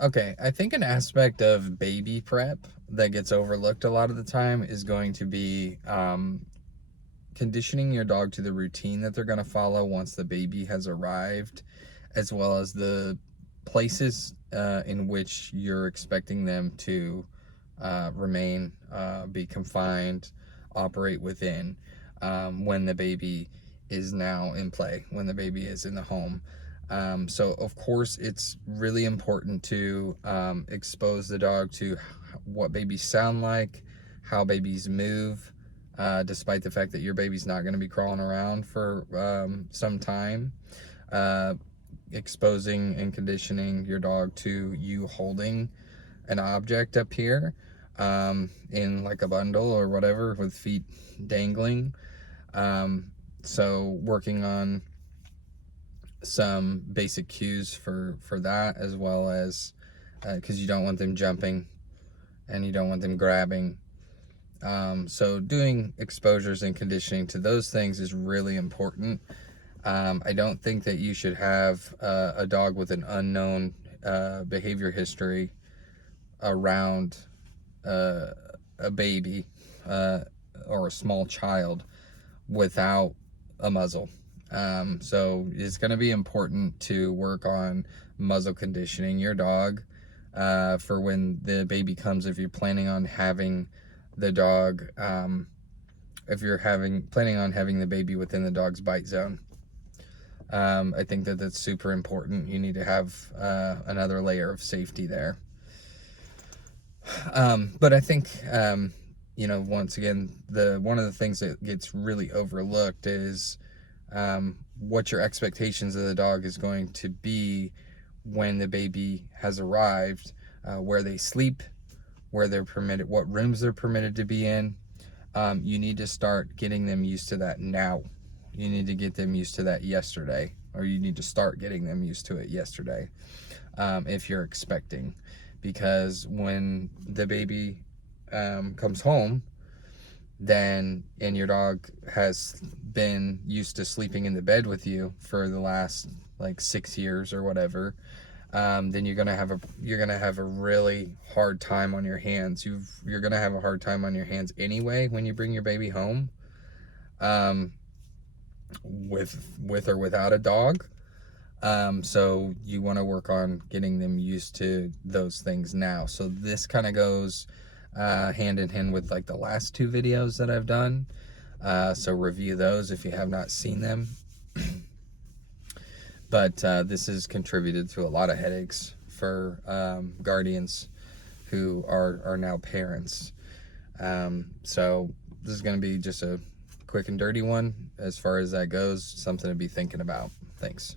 Okay, I think an aspect of baby prep that gets overlooked a lot of the time is going to be conditioning your dog to the routine that they're going to follow once the baby has arrived, as well as the places in which you're expecting them to remain, be confined, operate within when the baby is now in play, when the baby is in the home. So, of course, it's really important to expose the dog to what babies sound like, how babies move, despite the fact that your baby's not going to be crawling around for some time. Uh, Exposing and conditioning your dog to you holding an object up here in like a bundle or whatever with feet dangling. So working on some basic cues for that, as well as because you don't want them jumping and you don't want them grabbing. So doing exposures and conditioning to those things is really important. I don't think that you should have a dog with an unknown behavior history around uh, a baby uh, or a small child without a muzzle. So it's going to be important to work on muzzle conditioning your dog for when the baby comes. If you're planning on having the dog, if you're planning on having the baby within the dog's bite zone, I think that that's super important. You need to have another layer of safety there. But I think once again, the one of the things that gets really overlooked is what your expectations of the dog is going to be when the baby has arrived, where they sleep, where they're permitted, what rooms they're permitted to be in. You need to start getting them used to that now. You need to get them used to that yesterday, or you need to start getting them used to it yesterday if you're expecting. Because when the baby comes home, then and your dog has been used to sleeping in the bed with you for the last like 6 years or whatever, then you're gonna have a really hard time on your hands. You're gonna have a hard time on your hands anyway when you bring your baby home, um, with or without a dog. So you want to work on getting them used to those things now. So this kind of goes hand in hand with like the last two videos that I've done. So review those if you have not seen them. But this has contributed to a lot of headaches for guardians who are now parents. So this is going to be just a quick and dirty one as far as that goes, something to be thinking about. Thanks.